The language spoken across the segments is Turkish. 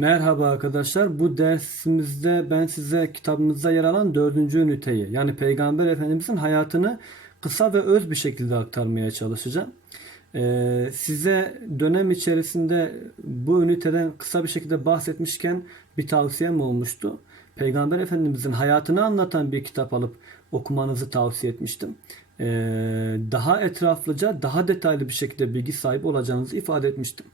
Merhaba arkadaşlar. Bu dersimizde ben size kitabımızda yer alan dördüncü üniteyi yani Peygamber Efendimizin hayatını kısa ve öz bir şekilde aktarmaya çalışacağım. Ee, size dönem içerisinde bu üniteden kısa bir şekilde bahsetmişken bir tavsiyem olmuştu. Peygamber Efendimizin hayatını anlatan bir kitap alıp okumanızı tavsiye etmiştim. Ee, daha etraflıca, daha detaylı bir şekilde bilgi sahibi olacağınızı ifade etmiştim.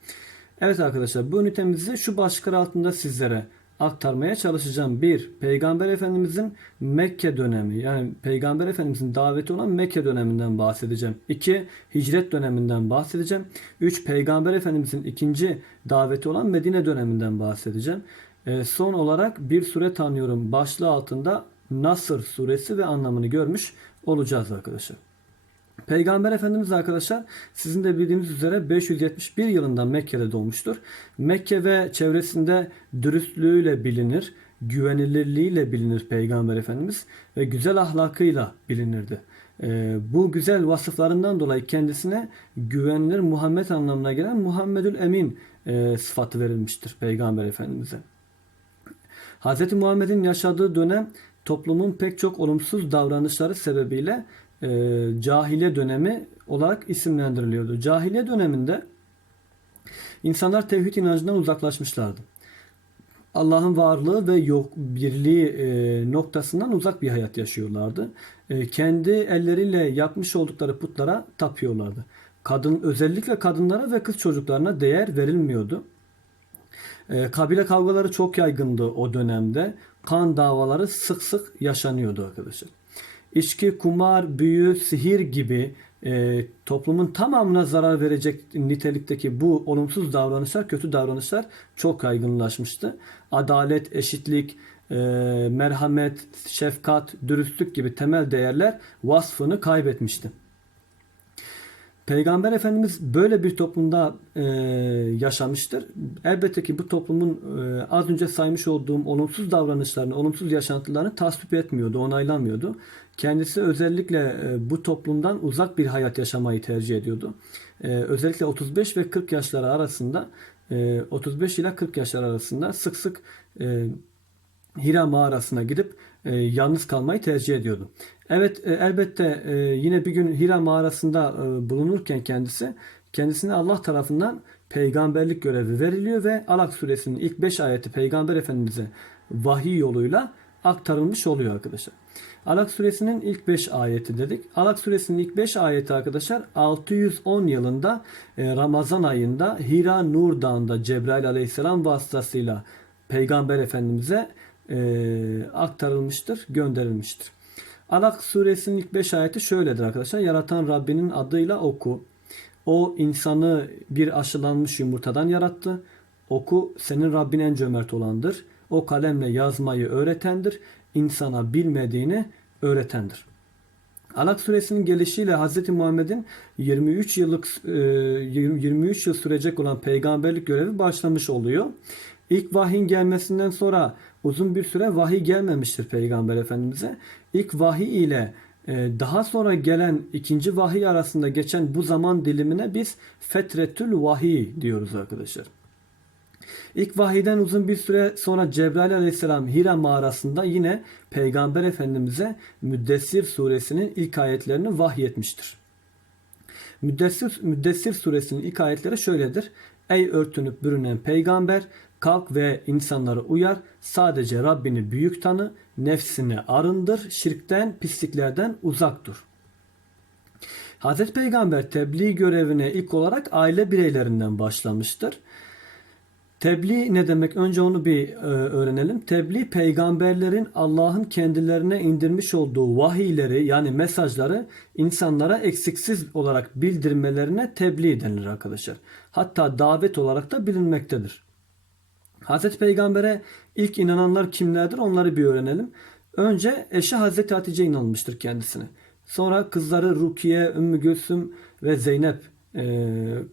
Evet arkadaşlar bu ünitemizi şu başlıklar altında sizlere aktarmaya çalışacağım. 1. Peygamber Efendimizin Mekke dönemi yani Peygamber Efendimizin daveti olan Mekke döneminden bahsedeceğim. 2. Hicret döneminden bahsedeceğim. 3. Peygamber Efendimizin ikinci daveti olan Medine döneminden bahsedeceğim. Ee, son olarak bir sure tanıyorum başlığı altında Nasır suresi ve anlamını görmüş olacağız arkadaşlar. Peygamber Efendimiz arkadaşlar sizin de bildiğiniz üzere 571 yılında Mekke'de doğmuştur. Mekke ve çevresinde dürüstlüğüyle bilinir, güvenilirliğiyle bilinir Peygamber Efendimiz ve güzel ahlakıyla bilinirdi. Ee, bu güzel vasıflarından dolayı kendisine güvenilir Muhammed anlamına gelen Muhammedül Emin e, sıfatı verilmiştir Peygamber Efendimiz'e. Hz. Muhammed'in yaşadığı dönem toplumun pek çok olumsuz davranışları sebebiyle e, cahiliye dönemi olarak isimlendiriliyordu. Cahiliye döneminde insanlar tevhid inancından uzaklaşmışlardı. Allah'ın varlığı ve yok birliği e, noktasından uzak bir hayat yaşıyorlardı. E, kendi elleriyle yapmış oldukları putlara tapıyorlardı. Kadın özellikle kadınlara ve kız çocuklarına değer verilmiyordu. E, kabile kavgaları çok yaygındı o dönemde. Kan davaları sık sık yaşanıyordu arkadaşlar. İçki, kumar, büyü, sihir gibi e, toplumun tamamına zarar verecek nitelikteki bu olumsuz davranışlar, kötü davranışlar çok yaygınlaşmıştı. Adalet, eşitlik, e, merhamet, şefkat, dürüstlük gibi temel değerler vasfını kaybetmişti. Peygamber Efendimiz böyle bir toplumda e, yaşamıştır. Elbette ki bu toplumun e, az önce saymış olduğum olumsuz davranışlarını, olumsuz yaşantılarını tasvip etmiyordu, onaylamıyordu. Kendisi özellikle e, bu toplumdan uzak bir hayat yaşamayı tercih ediyordu. E, özellikle 35 ve 40 yaşları arasında, e, 35 ile 40 yaşlar arasında sık sık e, Hira mağarasına gidip e, yalnız kalmayı tercih ediyordu. Evet e, elbette e, yine bir gün Hira mağarasında e, bulunurken kendisi kendisine Allah tarafından peygamberlik görevi veriliyor ve Alak suresinin ilk 5 ayeti peygamber efendimize vahiy yoluyla aktarılmış oluyor arkadaşlar. Alak suresinin ilk 5 ayeti dedik. Alak suresinin ilk 5 ayeti arkadaşlar 610 yılında e, Ramazan ayında Hira Nur Dağı'nda Cebrail aleyhisselam vasıtasıyla peygamber efendimize e, aktarılmıştır, gönderilmiştir. Alak suresinin ilk 5 ayeti şöyledir arkadaşlar. Yaratan Rabbinin adıyla oku. O insanı bir aşılanmış yumurtadan yarattı. Oku senin Rabbin en cömert olandır. O kalemle yazmayı öğretendir. İnsana bilmediğini öğretendir. Alak suresinin gelişiyle Hz. Muhammed'in 23 yıllık 23 yıl sürecek olan peygamberlik görevi başlamış oluyor. İlk vahyin gelmesinden sonra uzun bir süre vahiy gelmemiştir Peygamber Efendimiz'e. İlk vahiy ile e, daha sonra gelen ikinci vahiy arasında geçen bu zaman dilimine biz fetretül vahiy diyoruz arkadaşlar. İlk vahiyden uzun bir süre sonra Cebrail aleyhisselam Hira mağarasında yine Peygamber Efendimiz'e Müddessir suresinin ilk ayetlerini vahyetmiştir. Müddessir, Müddessir suresinin ilk ayetleri şöyledir. Ey örtünüp bürünen peygamber kalk ve insanları uyar. Sadece Rabbini büyük tanı, nefsini arındır, şirkten, pisliklerden uzak dur. Hazreti Peygamber tebliğ görevine ilk olarak aile bireylerinden başlamıştır. Tebliğ ne demek? Önce onu bir e, öğrenelim. Tebliğ peygamberlerin Allah'ın kendilerine indirmiş olduğu vahiyleri yani mesajları insanlara eksiksiz olarak bildirmelerine tebliğ denilir arkadaşlar. Hatta davet olarak da bilinmektedir. Hazreti Peygamber'e ilk inananlar kimlerdir onları bir öğrenelim. Önce eşi Hazreti Hatice inanmıştır kendisine. Sonra kızları Rukiye, Ümmü Gülsüm ve Zeynep e,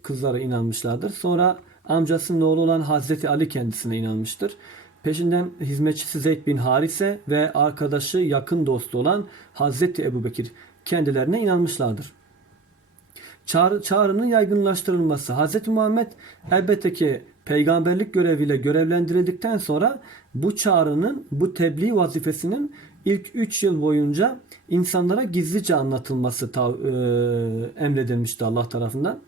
kızları inanmışlardır. Sonra amcasının oğlu olan Hazreti Ali kendisine inanmıştır. Peşinden hizmetçisi Zeyd bin Harise ve arkadaşı yakın dostu olan Hazreti Ebubekir kendilerine inanmışlardır. Çağrı, çağrının yaygınlaştırılması. Hz. Muhammed elbette ki peygamberlik göreviyle görevlendirildikten sonra bu çağrının, bu tebliğ vazifesinin ilk 3 yıl boyunca insanlara gizlice anlatılması e, emredilmişti Allah tarafından.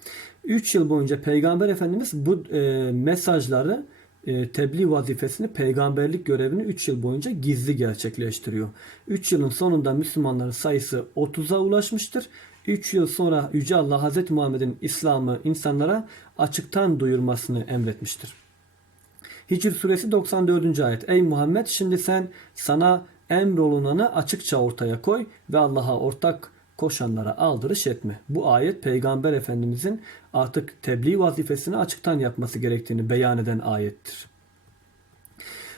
3 yıl boyunca Peygamber Efendimiz bu e, mesajları e, tebliğ vazifesini, peygamberlik görevini 3 yıl boyunca gizli gerçekleştiriyor. 3 yılın sonunda Müslümanların sayısı 30'a ulaşmıştır. 3 yıl sonra Yüce Allah Hz. Muhammed'in İslam'ı insanlara açıktan duyurmasını emretmiştir. Hicr suresi 94. ayet. Ey Muhammed şimdi sen sana emrolunanı açıkça ortaya koy ve Allah'a ortak koşanlara aldırış etme. Bu ayet Peygamber Efendimizin artık tebliğ vazifesini açıktan yapması gerektiğini beyan eden ayettir.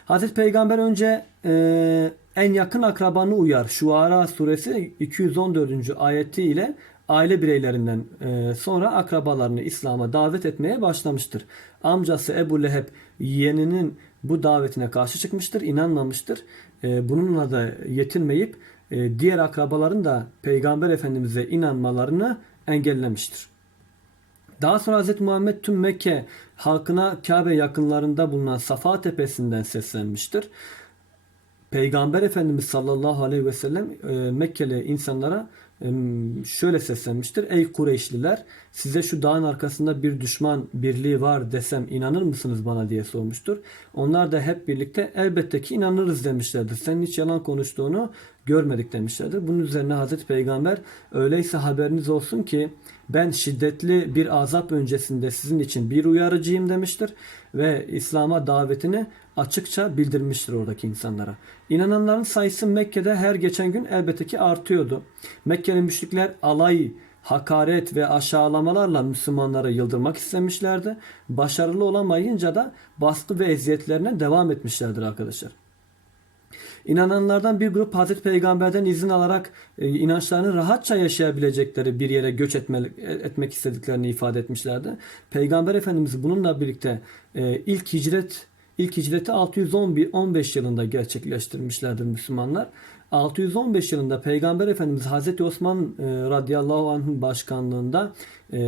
Hazreti Peygamber önce e, en yakın akrabanı uyar. Şuara suresi 214. ayeti ile aile bireylerinden e, sonra akrabalarını İslam'a davet etmeye başlamıştır. Amcası Ebu Leheb yeğeninin bu davetine karşı çıkmıştır, inanmamıştır. E, bununla da yetinmeyip e, diğer akrabaların da Peygamber Efendimiz'e inanmalarını engellemiştir. Daha sonra Hz. Muhammed tüm Mekke halkına Kabe yakınlarında bulunan Safa tepesinden seslenmiştir. Peygamber Efendimiz sallallahu aleyhi ve sellem e, Mekkeli insanlara e, şöyle seslenmiştir. Ey Kureyşliler size şu dağın arkasında bir düşman birliği var desem inanır mısınız bana diye sormuştur. Onlar da hep birlikte elbette ki inanırız demişlerdir. Senin hiç yalan konuştuğunu görmedik demişlerdir. Bunun üzerine Hazreti Peygamber öyleyse haberiniz olsun ki ben şiddetli bir azap öncesinde sizin için bir uyarıcıyım demiştir ve İslam'a davetini açıkça bildirmiştir oradaki insanlara. İnananların sayısı Mekke'de her geçen gün elbette ki artıyordu. Mekkeli müşrikler alay, hakaret ve aşağılamalarla Müslümanlara yıldırmak istemişlerdi. Başarılı olamayınca da baskı ve eziyetlerine devam etmişlerdir arkadaşlar. İnananlardan bir grup Hazreti Peygamber'den izin alarak e, inançlarını rahatça yaşayabilecekleri bir yere göç etme, etmek istediklerini ifade etmişlerdi. Peygamber Efendimiz bununla birlikte e, ilk hicret ilk hicreti 611 15 yılında gerçekleştirmişlerdir Müslümanlar. 615 yılında Peygamber Efendimiz Hazreti Osman e, radıyallahu anh'ın başkanlığında e,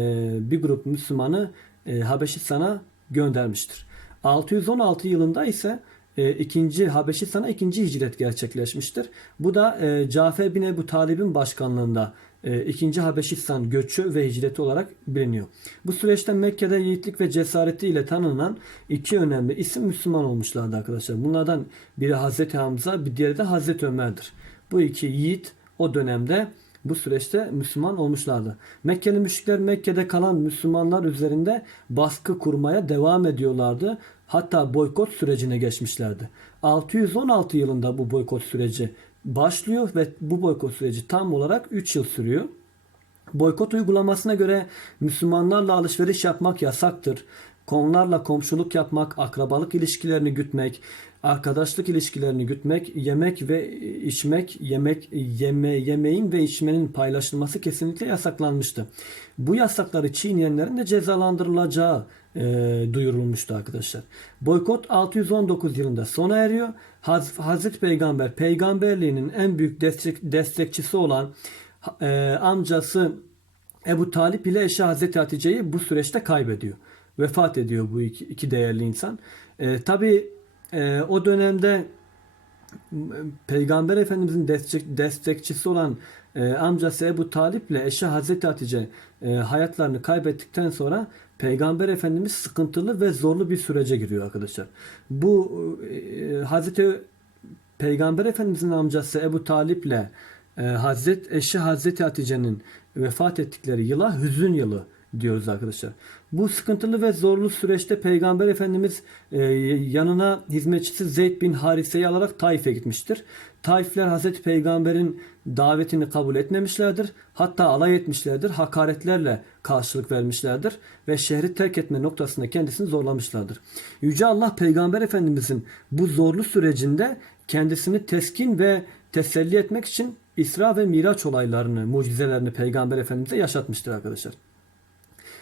bir grup Müslümanı e, Habeşistan'a göndermiştir. 616 yılında ise e, ikinci Habeşistan'a ikinci hicret gerçekleşmiştir. Bu da e, Cafer bin Ebu Talib'in başkanlığında e, ikinci Habeşistan göçü ve hicreti olarak biliniyor. Bu süreçte Mekke'de yiğitlik ve cesaretiyle tanınan iki önemli isim Müslüman olmuşlardı arkadaşlar. Bunlardan biri Hazreti Hamza, bir diğeri de Hazreti Ömer'dir. Bu iki yiğit o dönemde bu süreçte Müslüman olmuşlardı. Mekkeli müşrikler Mekke'de kalan Müslümanlar üzerinde baskı kurmaya devam ediyorlardı. Hatta boykot sürecine geçmişlerdi. 616 yılında bu boykot süreci başlıyor ve bu boykot süreci tam olarak 3 yıl sürüyor. Boykot uygulamasına göre Müslümanlarla alışveriş yapmak yasaktır. Konularla komşuluk yapmak, akrabalık ilişkilerini gütmek, arkadaşlık ilişkilerini gütmek, yemek ve içmek, yemek yeme yemeğin ve içmenin paylaşılması kesinlikle yasaklanmıştı. Bu yasakları çiğneyenlerin de cezalandırılacağı e, duyurulmuştu arkadaşlar. Boykot 619 yılında sona eriyor. Haz, Hazreti Peygamber peygamberliğinin en büyük destek, destekçisi olan e, amcası Ebu Talip ile eşi Hazreti Hatice'yi bu süreçte kaybediyor. Vefat ediyor bu iki, iki değerli insan. E, Tabi e, o dönemde Peygamber Efendimizin destek, destekçisi olan e, amcası Ebu Talip ile eşi Hazreti Hatice e, hayatlarını kaybettikten sonra Peygamber Efendimiz sıkıntılı ve zorlu bir sürece giriyor arkadaşlar. Bu e, Hazreti Peygamber Efendimizin amcası Ebu Talip ile e, Hazret eşi Hazreti Hatice'nin vefat ettikleri yıla hüzün yılı diyoruz arkadaşlar. Bu sıkıntılı ve zorlu süreçte Peygamber Efendimiz e, yanına hizmetçisi Zeyd bin Harise'yi alarak Taif'e gitmiştir. Taifler Hazreti Peygamber'in davetini kabul etmemişlerdir. Hatta alay etmişlerdir. Hakaretlerle karşılık vermişlerdir. Ve şehri terk etme noktasında kendisini zorlamışlardır. Yüce Allah Peygamber Efendimizin bu zorlu sürecinde kendisini teskin ve teselli etmek için İsra ve Miraç olaylarını, mucizelerini Peygamber Efendimiz'e yaşatmıştır arkadaşlar.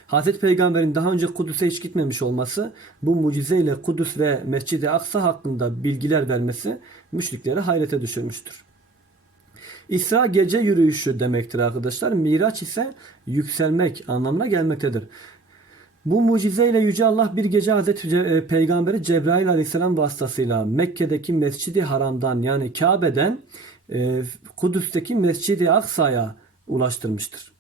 Hazreti Peygamber'in daha önce Kudüs'e hiç gitmemiş olması, bu mucizeyle Kudüs ve Mescid-i Aksa hakkında bilgiler vermesi müşrikleri hayrete düşürmüştür. İsra gece yürüyüşü demektir arkadaşlar. Miraç ise yükselmek anlamına gelmektedir. Bu mucizeyle Yüce Allah bir gece Hazreti e, Peygamberi Cebrail Aleyhisselam vasıtasıyla Mekke'deki Mescid-i Haram'dan yani Kabe'den e, Kudüs'teki Mescid-i Aksa'ya ulaştırmıştır.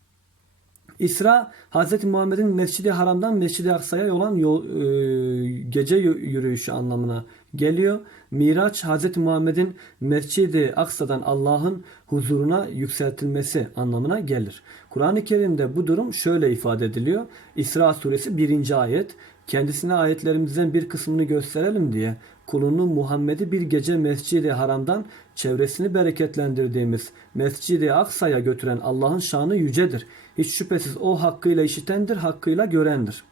İsra Hz. Muhammed'in Mescid-i Haram'dan Mescid-i Aksa'ya olan yol, e, gece yü- yürüyüşü anlamına geliyor. Miraç Hz. Muhammed'in Mescid-i Aksa'dan Allah'ın huzuruna yükseltilmesi anlamına gelir. Kur'an-ı Kerim'de bu durum şöyle ifade ediliyor. İsra suresi 1. ayet kendisine ayetlerimizden bir kısmını gösterelim diye kulunu Muhammed'i bir gece Mescid-i Haram'dan çevresini bereketlendirdiğimiz Mescid-i Aksa'ya götüren Allah'ın şanı yücedir. Hiç şüphesiz o hakkıyla işitendir, hakkıyla görendir.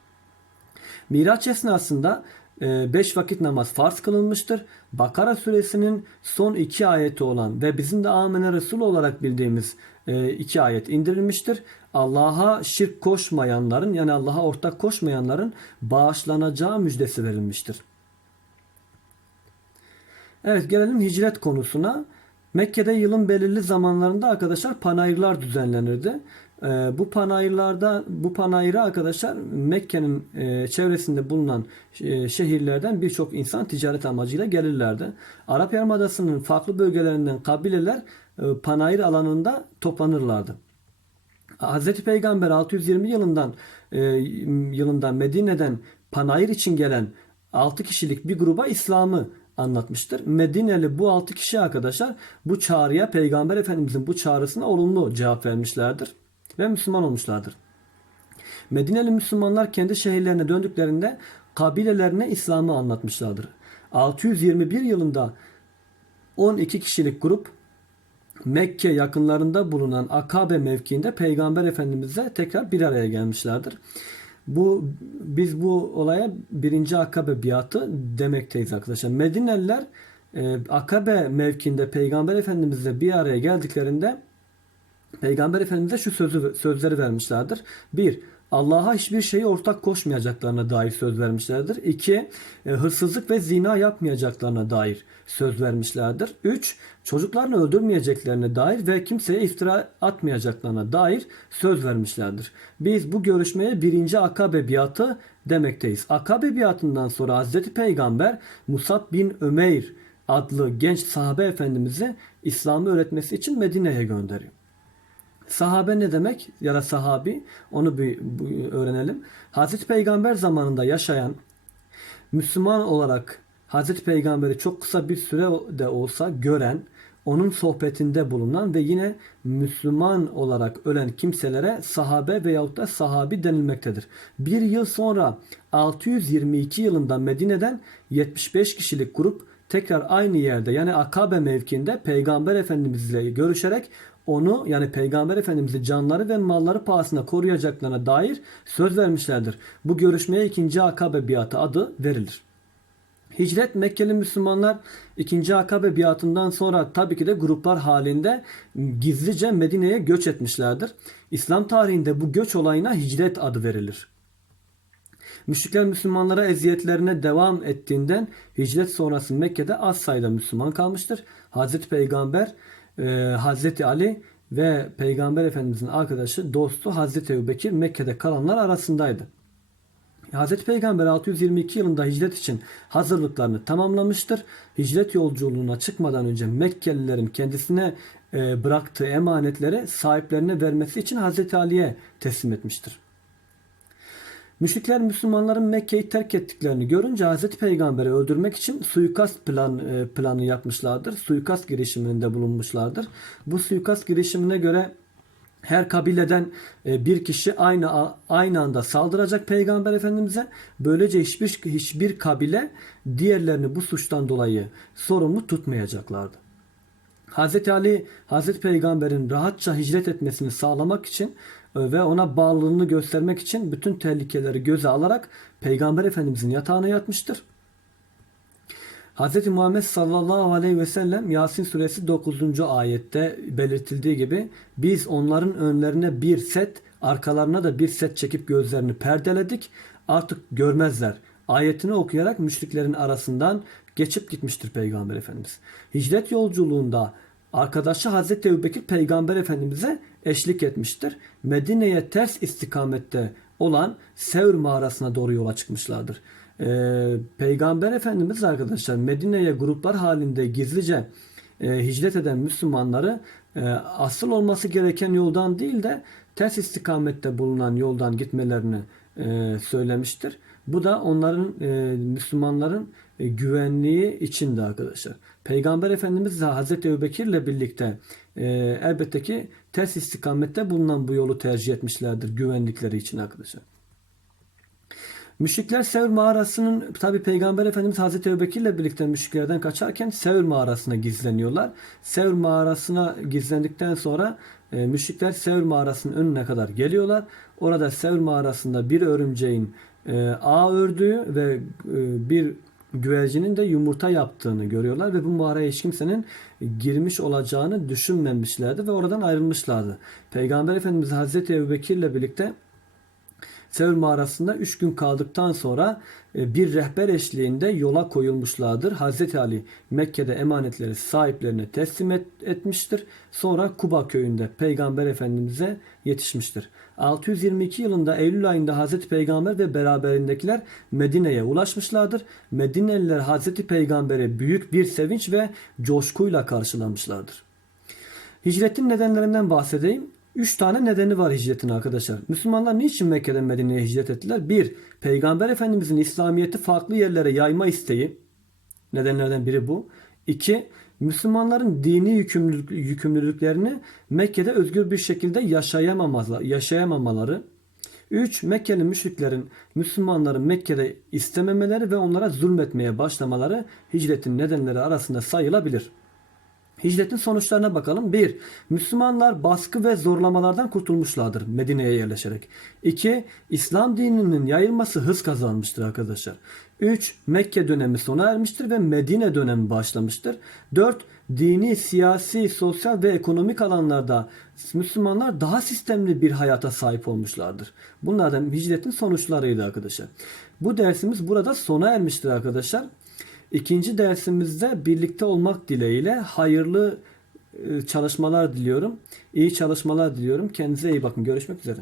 Miraç esnasında 5 vakit namaz farz kılınmıştır. Bakara suresinin son iki ayeti olan ve bizim de Amene Resul olarak bildiğimiz e, iki ayet indirilmiştir. Allah'a şirk koşmayanların yani Allah'a ortak koşmayanların bağışlanacağı müjdesi verilmiştir. Evet gelelim hicret konusuna. Mekke'de yılın belirli zamanlarında arkadaşlar panayırlar düzenlenirdi. Ee, bu panayırlarda bu panayıra arkadaşlar Mekke'nin e, çevresinde bulunan e, şehirlerden birçok insan ticaret amacıyla gelirlerdi. Arap Yarımadası'nın farklı bölgelerinden kabileler e, panayır alanında toplanırlardı. Hz. Peygamber 620 yılından e, yılından Medine'den panayır için gelen 6 kişilik bir gruba İslam'ı anlatmıştır. Medineli bu 6 kişi arkadaşlar bu çağrıya Peygamber Efendimizin bu çağrısına olumlu cevap vermişlerdir ve Müslüman olmuşlardır. Medineli Müslümanlar kendi şehirlerine döndüklerinde kabilelerine İslam'ı anlatmışlardır. 621 yılında 12 kişilik grup Mekke yakınlarında bulunan Akabe mevkiinde Peygamber Efendimiz'e tekrar bir araya gelmişlerdir. Bu biz bu olaya birinci Akabe biatı demekteyiz arkadaşlar. Medineliler e, Akabe mevkiinde Peygamber Efendimiz'le bir araya geldiklerinde Peygamber Efendimiz'e şu sözü sözleri vermişlerdir. Bir, Allah'a hiçbir şeyi ortak koşmayacaklarına dair söz vermişlerdir. İki, e, hırsızlık ve zina yapmayacaklarına dair söz vermişlerdir. Üç, çocuklarını öldürmeyeceklerine dair ve kimseye iftira atmayacaklarına dair söz vermişlerdir. Biz bu görüşmeye birinci Akabe biatı demekteyiz. Akabe biatından sonra Hazreti Peygamber Musab bin Ömeyr adlı genç sahabe efendimizi İslam'ı öğretmesi için Medine'ye gönderiyor. Sahabe ne demek ya da sahabi onu bir, öğrenelim. Hazreti Peygamber zamanında yaşayan Müslüman olarak Hazreti Peygamber'i çok kısa bir süre de olsa gören, onun sohbetinde bulunan ve yine Müslüman olarak ölen kimselere sahabe veyahut da sahabi denilmektedir. Bir yıl sonra 622 yılında Medine'den 75 kişilik grup tekrar aynı yerde yani Akabe mevkiinde Peygamber Efendimizle görüşerek onu yani Peygamber Efendimiz'i canları ve malları pahasına koruyacaklarına dair söz vermişlerdir. Bu görüşmeye ikinci Akabe biatı adı verilir. Hicret Mekkeli Müslümanlar ikinci Akabe biatından sonra tabii ki de gruplar halinde gizlice Medine'ye göç etmişlerdir. İslam tarihinde bu göç olayına hicret adı verilir. Müşrikler Müslümanlara eziyetlerine devam ettiğinden hicret sonrası Mekke'de az sayıda Müslüman kalmıştır. Hazreti Peygamber, e, Hazreti Ali ve Peygamber Efendimizin arkadaşı, dostu Hazreti Ebubekir Mekke'de kalanlar arasındaydı. Hazreti Peygamber 622 yılında hicret için hazırlıklarını tamamlamıştır. Hicret yolculuğuna çıkmadan önce Mekkelilerin kendisine e, bıraktığı emanetleri sahiplerine vermesi için Hazreti Ali'ye teslim etmiştir. Müşrikler Müslümanların Mekke'yi terk ettiklerini görünce Hazreti Peygamber'i öldürmek için suikast plan, e, planı yapmışlardır. Suikast girişiminde bulunmuşlardır. Bu suikast girişimine göre her kabileden e, bir kişi aynı aynı anda saldıracak Peygamber Efendimiz'e. Böylece hiçbir hiçbir kabile diğerlerini bu suçtan dolayı sorumlu tutmayacaklardı. Hazreti Ali, Hazreti Peygamber'in rahatça hicret etmesini sağlamak için ve ona bağlılığını göstermek için bütün tehlikeleri göze alarak Peygamber Efendimizin yatağına yatmıştır. Hz. Muhammed sallallahu aleyhi ve sellem Yasin suresi 9. ayette belirtildiği gibi biz onların önlerine bir set arkalarına da bir set çekip gözlerini perdeledik artık görmezler. Ayetini okuyarak müşriklerin arasından geçip gitmiştir Peygamber Efendimiz. Hicret yolculuğunda arkadaşı Hazreti Ebubekir Peygamber Efendimiz'e eşlik etmiştir. Medine'ye ters istikamette olan Sevr mağarasına doğru yola çıkmışlardır. Ee, Peygamber Efendimiz arkadaşlar Medine'ye gruplar halinde gizlice e, hicret eden Müslümanları e, asıl olması gereken yoldan değil de ters istikamette bulunan yoldan gitmelerini e, söylemiştir. Bu da onların e, Müslümanların güvenliği içindi arkadaşlar. Peygamber Efendimiz de Hazreti Ebubekir ile birlikte e, elbette ki ters istikamette bulunan bu yolu tercih etmişlerdir güvenlikleri için arkadaşlar. Müşrikler Sevr mağarasının tabi Peygamber Efendimiz Hazreti Ebubekir ile birlikte müşriklerden kaçarken Sevr mağarasına gizleniyorlar. Sevr mağarasına gizlendikten sonra e, müşrikler Sevr mağarasının önüne kadar geliyorlar. Orada Sevr mağarasında bir örümceğin e, ağ ördüğü ve e, bir güvercinin de yumurta yaptığını görüyorlar ve bu mağaraya hiç kimsenin girmiş olacağını düşünmemişlerdi ve oradan ayrılmışlardı. Peygamber Efendimiz Hazreti Ebubekir ile birlikte Sevr mağarasında 3 gün kaldıktan sonra e, bir rehber eşliğinde yola koyulmuşlardır. Hazreti Ali Mekke'de emanetleri sahiplerine teslim et- etmiştir. Sonra Kuba köyünde Peygamber Efendimiz'e yetişmiştir. 622 yılında Eylül ayında Hazreti Peygamber ve beraberindekiler Medine'ye ulaşmışlardır. Medineliler Hazreti Peygamber'e büyük bir sevinç ve coşkuyla karşılamışlardır. Hicretin nedenlerinden bahsedeyim. Üç tane nedeni var hicretin arkadaşlar. Müslümanlar niçin Mekke'den Medine'ye hicret ettiler? Bir, Peygamber Efendimizin İslamiyet'i farklı yerlere yayma isteği. Nedenlerden biri bu. İki, Müslümanların dini yükümlülük, yükümlülüklerini Mekke'de özgür bir şekilde yaşayamamaları. yaşayamamaları. 3. Mekkeli müşriklerin Müslümanları Mekke'de istememeleri ve onlara zulmetmeye başlamaları hicretin nedenleri arasında sayılabilir. Hicretin sonuçlarına bakalım. 1. Müslümanlar baskı ve zorlamalardan kurtulmuşlardır Medine'ye yerleşerek. 2. İslam dininin yayılması hız kazanmıştır arkadaşlar. 3. Mekke dönemi sona ermiştir ve Medine dönemi başlamıştır. 4. Dini, siyasi, sosyal ve ekonomik alanlarda Müslümanlar daha sistemli bir hayata sahip olmuşlardır. Bunlardan hicretin sonuçlarıydı arkadaşlar. Bu dersimiz burada sona ermiştir arkadaşlar. İkinci dersimizde birlikte olmak dileğiyle hayırlı e, çalışmalar diliyorum. İyi çalışmalar diliyorum. Kendinize iyi bakın. Görüşmek üzere.